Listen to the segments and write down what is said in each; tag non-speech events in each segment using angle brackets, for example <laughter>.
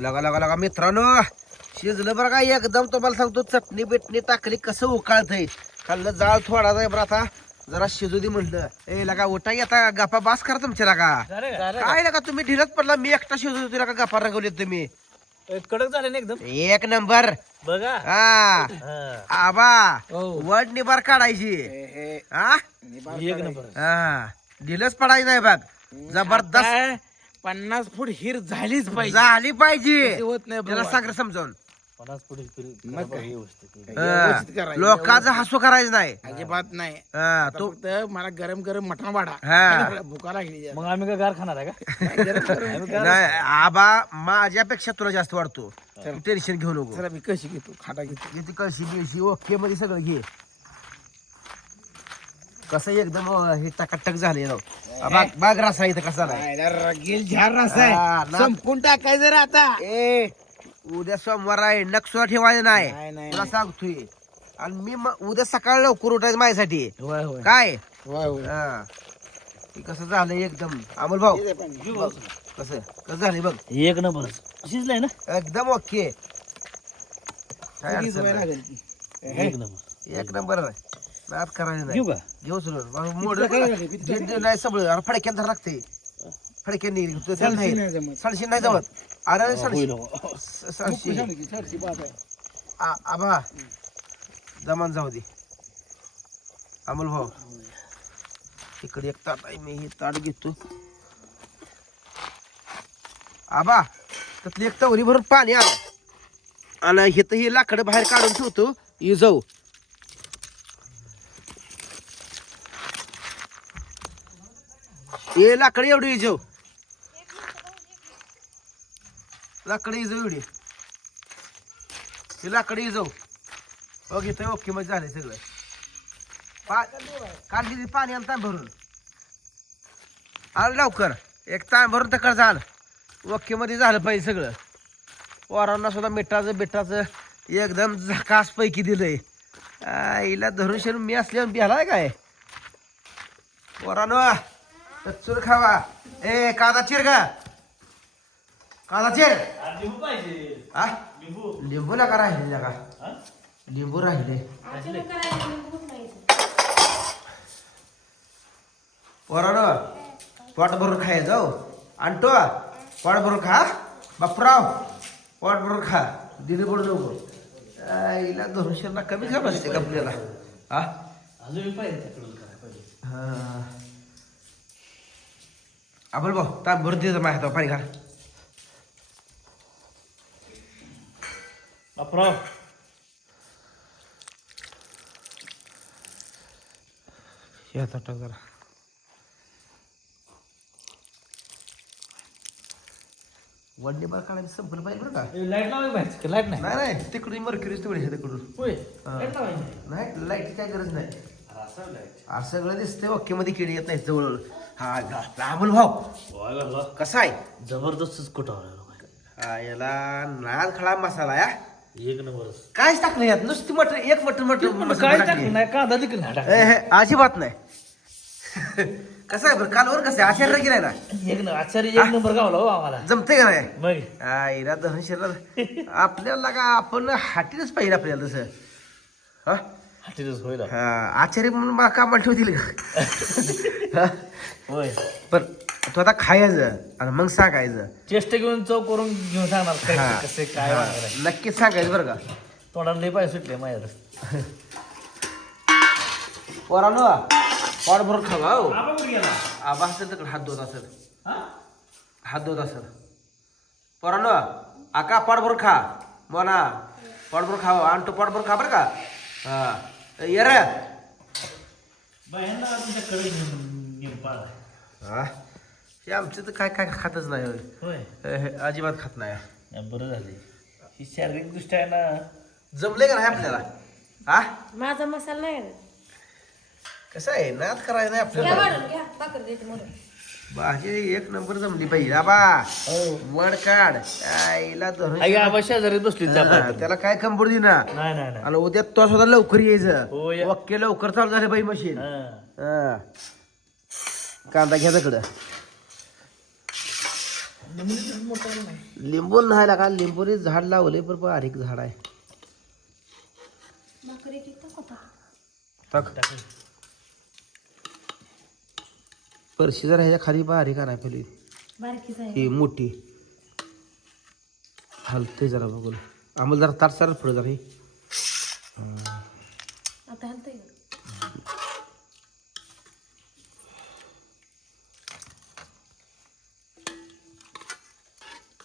लगा लगा लगा मित्रांनो शिजलं बरं का? एकदम तुम्हाला सांगतो चटणी बिटणी टाकली कसं उकाळतंय. खाल्लं जाळ थोडा जाय बरं आता. जरा शिजू दे म्हणलं. ए लगा उठा आता गप्पा बास करा तुमच्या लगा. काय लगा तुम्ही ढिलच पडला मी एकटा शिजू तुला का गप्पा रंगवले तुम्ही. कडक झाले ना एकदम? एक नंबर. बघा. हा. आबा हो. वड निबार काढायची. हा एक नंबर. हा. ढिलच पडायची नाही बघ जबरदस्त. पन्नास फूट हिर झालीच पाहिजे. झाली पाहिजे. ते होत नाही त्याला बाबा. सांग रे समजावून. पन्नास फुट मग काय? व्यवस्थित व्यवस्थित करायचं, लोकांचं हसू करायचं नाही. अजिबात नाही. हा, तू फक्त मला गरम गरम मटण वाढा. हा. भुका लागली. मग आम्ही काय गार खाणार आहे का? गरम गरम. नाही आबा माझ्यापेक्षा तुला जास्त वाढतो. तू टेन्शन घेऊ नको. चला मी कशी घेतो? खाटा घेतो. किती कळशी बिळशी ओके मध्ये सगळं घे. कसं एकदम हे टकाटक झाले राव. आ, बाग बाग रसा इथं कसा नाही. हा, ना- संपून टाकायचं रे आता. ए उद्या सोमवार आहे नक्षुला ठेवायचं नाही, नाही नाही, तुला. सांगतोय. आणि मी म- उद्या सकाळ लवकर उठायचं माझ्यासाठी. होय होय. काय? होय होय. हा. हे कसं झालं एकदम. अमोल भाऊ. हे पाणी. बघ, कसं कसं झालं बघ. एक नंबर. शिजलाय ना? एकदम ओके. काय अडचण नाही. लागेल. एक नंबर. एक नंबर आहे नाद करायचं नाही घेऊ का? घेऊ मोड नाही सबळ अरे फडक्यान लागते. फडक्यांनी नाही. साडशे नाही. जमत. अरे साडशे साडशे आबा. जमान जाऊ दे. अमोल भाऊ. इकडे एक ताट आहे. मी हे ताट घेतो. आबा त्यातली एक तवरी भरून पाणी आलं आणि हे तर हे लाकडं बाहेर काढून ठेवतो. ये जाऊ. ये लाकडी एवढी जाऊ लाकडी जाऊ एवढी. हे लाकडी जाऊ बघ इथं ओके मध्ये झाले सगळं. पा काढली पाणी आणि ताण भरून. आलं लवकर. एक ताण भरून तर झालं. ओके मध्ये झालं पाहिजे सगळं. पोरांना सुद्धा मिठाचं बिठाचं एकदम झकास पैकी दिलंय. हिला धरून शिरून मी असल्यावर बिहाला काय? पोरानो चूर खावा. ए कादा चिर का कादा चिर. लिंबू पाहिजे. हा लिंबू. लिंबू नका राहिले का हा? लिंबू राहिले. पोरानं पोट भरून खाय जाऊ. आणतो पोट भरून खा. बापराव पोट भरून खा. दिली पडू नको. धरून शिरला कमी खा बसते का आपल्याला? हा अजून पाहिजे. हा. आपण भाऊ ताप भरून देतो माझ्या हातावर पाणी घाल. बापराव हे टाक जरा. वडणे बरं काढायला संपलं पाहिजे बरं का? लाइट पाहिजे लाइट नाही. नाही नाही तिकडून मरक्युरीच तेवढी तिकडून होय. हा. लाइट लावायची. नाही लाइट काय गरज नाही. आज सगळं दिसतंय ओके मध्ये किडी येत नाही जवळ. हा गा- राहुल भाऊ. कसा आहे? जबरदस्तच कुठं हा, याला नाल खडा मसाला या एक नंबर. कायच टाकलं यात नुसती मटर एक मटर मटर काय टाकलं. नाही कांदा देखील नाही टाकला. अजिबात नाही. <laughs> कसं आहे बरं कालवर कसं आहे? आचार्य की नाही ना? एक न- आचार्य एक नंबर गावला हो आम्हाला. जमते का नाही? मग? आईला धरण शरीरात. <laughs> आपल्याला का आपण हाटीनच पाहिजे आपल्याला तसं? हा? होईल हा, आचार्य म्हणून मला कामाला ठेवतील का? हा? होय. पण तू आता खायचं आणि मग सांगायचं. चेष्ट घेऊन चौक करून घेऊन सांगणार काय. कसे काय वागणार. नक्कीच सांगायचं बरं का. तोंडाला लय पाय सुटले माझ्याकडे पोरानो पोट भरून खावा हो आबा असेल तर हात धुत असेल. हात धुत असेल. पोरानो आका पोट भरून खा. मोना पोट भरून खावा आणि तो पोट भरून खा बरं का. हा. ये रे हा हे आमचं तर काय काय खातच नाही होय. होय हे, हे, अजिबात खात नाही या बरं झाले ही शारीरिक दृष्ट्या आहे ना जमले का नाही आपल्याला हा माझा मसाला नाही रे. कसं आहे नाद करायचं नाही घ्या आपल्याला वाढून घ्या भाकर देते म्हणून भाजी एक नंबर जमली पाहिजे आबा वड काढ. आईला धरून आई आबा शेजारी बसली हा, त्याला काय कंबर दिना? नाही नाही नाही. आणि उद्या तो सुद्धा लवकर हो, यायचं. या. ओके लवकर चालू झाले बाई मशीन. हा. हा. कांदा घ्या तिकडं लिंबू नाही लागा लिंबूने झाड लावले पण बारीक झाड आहे. टाक. परशी जर ह्याच्या खाली बारीक आणाय पहिली. बारकीच आहे ही मोठी. हलते जरा बघून. आम्हाला जरा ताट सारच पुढे जरा हे. आता हलतंय का?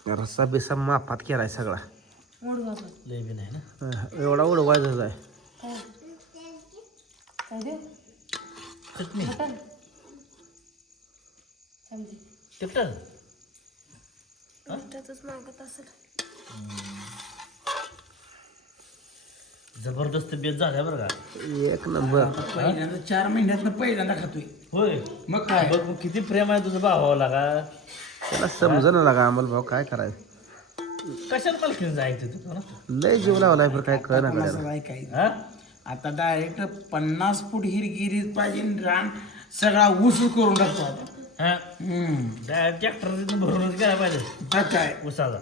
रस्सा बिस्सा मापात केलाय सगळा. मोड बाबा लय बी नाही ना? अं, एवढा उडवायचा आहे काय? काय देऊ? चटणी. मटण. मागत असेल. जबरदस्त बेत झाल्या बरं का? एक नंबर. पहिल्यांदा चार महिन्यात पहिल्यांदा खातोय. होय. मग काय? बघ मग किती प्रेम आहे तुझं भावाला लागा. त्याला समजणं लागा आम्हाला भाऊ काय करायचं? कशाला पालखीने जायचं तू? ना लय जीव लावलाय पण काय कळ ना असं काय काय हा? आता डायरेक्ट पन्नास फूट हिरगिरीत पाहिजे आणि रान सगळा ऊस करून टाकतो आता. हम्म. ट्रॅक्टर भरूनच पाहिजे. काय उसाचा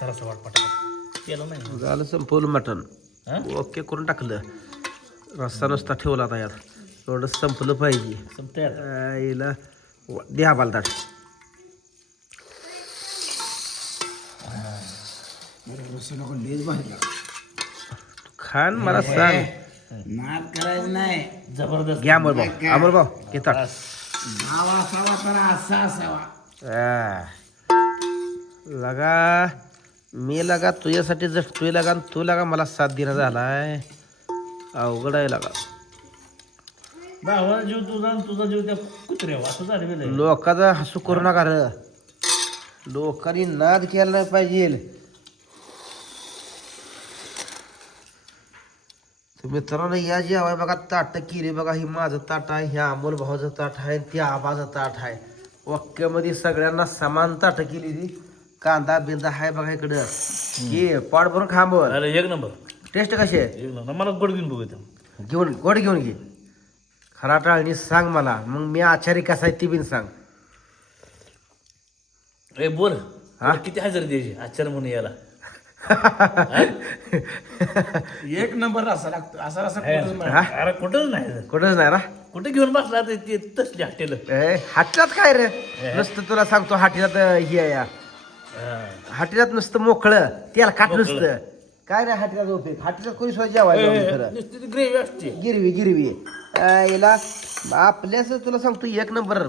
तर असं वाट पटा केलं नाही. झालं संपवलं मटण. हा? ओके करून टाकलं. रस्ता नुसता ठेवला आता यात. एवढं संपलं पाहिजे. संपतंय आता. आईला वा- द्या बालदाट बरं, रस्सा नको लेच भारी लागतो. खान मला सांग. नाद करायचं नाही. जबरदस्त. घ्या अमर भाऊ अमर भाऊ घेतात भाव असावा तर असा असावा. लगा मी लगा तुझ्यासाठी जटतोय लगा आणि तू लगा मला साथ देणं झालाय. अवघड आहे लगा. भावाचा जीव तुझा आणि तुझा जीव त्या कुत्र्यावा असं झालं गेलं लोकांचा हसू करू नका र. लोकांनी नाद केला नाही पाहिजे. तर मित्रांनो या जेवाय बघा ताट केली बघा ही माझं ताट आहे ह्या अमोल भावाचं ताट आहे त्या आबाचं ताट आहे. वाक्यामध्ये सगळ्यांना समान ताट केली ती कांदा बिंदा आहे बघा इकडं. घे पाट भरून खांबवर अरे एक नंबर. टेस्ट कशी आहे? एक नंबर. मला गोड घेऊन बघू. घेऊन गोड घेऊन घे. खरा टाळणी सांग मला. मग मी आचारी कसा आहे ती बिन सांग. ए बोल. हा? किती हजेरी द्यायची? आचार्य म्हणून याला. एक नंबर असा लागतो. असा रस्सा कुठंच हा? अरे कुठंच नाही कुठंच नाही ना? कुठे घेऊन बसला ते ते तसली हॉटेल? ए काय रे? नुसतं तुला सांगतो हाटीलात हे आहे या. हाटीलात नुसतं मोकळं. त्याला मोकळं. नुसतं. काय नाही हाटीलात उपयोग हाटीलात कोणी सोय जेवायला खरं? नुसती ग्रेव्ही असते. गिरवी गिरवी. याला आपल्याच तुला सांगतो एक नंबर.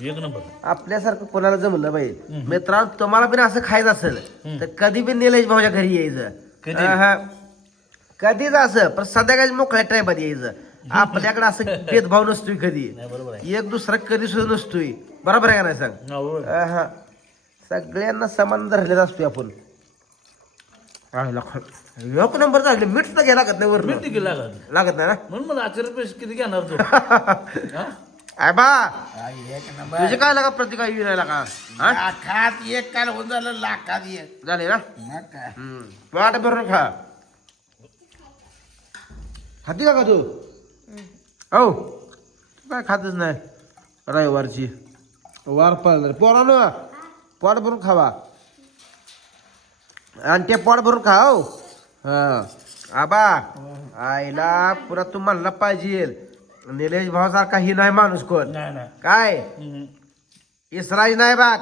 एक नंबर आपल्यासारखं कोणाला जमलं पाहिजे मित्रांनो तुम्हाला पण असं खायचं असेल तर कधी बी निलेश भाऊच्या घरी यायचं कधी? हा. कधीच असं पण संध्याकाळी मोकळ्या टायमात यायचं <laughs> आपल्याकडे असं भेदभाव नसतोय कधी नाही बरोबर आहे एक दुसरा कधी सुद्धा नसतोय बरोबर आहे का नाही सांग हा, बरोबर आहे. अं, हा. सगळ्यांना समान धरलेला असतोय आपण. एक नंबर झाले मीठ तर घ्या लागत नाही लागत लागत नाही ना म्हणून मला आचार्य पैसे किती घेणार तू <laughs> हा? बा. हा, एक नंबर. तुझे काय लागा प्रतिका विरायला का? हा? लाखात एक काल होऊन झालं लाखात एक. झाले ना मग काय हम्म. वाट भरून खा. खाती का का तू? हो. तू काय खातच नाही रविवारची. वार पडणार पोरानं पोट भरून खावा. आणि ते पोट भरून खा हो. हा. आबा आईला पुरा तू म्हणला पाहिजे निलेश भावासारखा ही नाही माणूस कोण? नाही नाही. काय? हम्म. इसराज नाही बाग?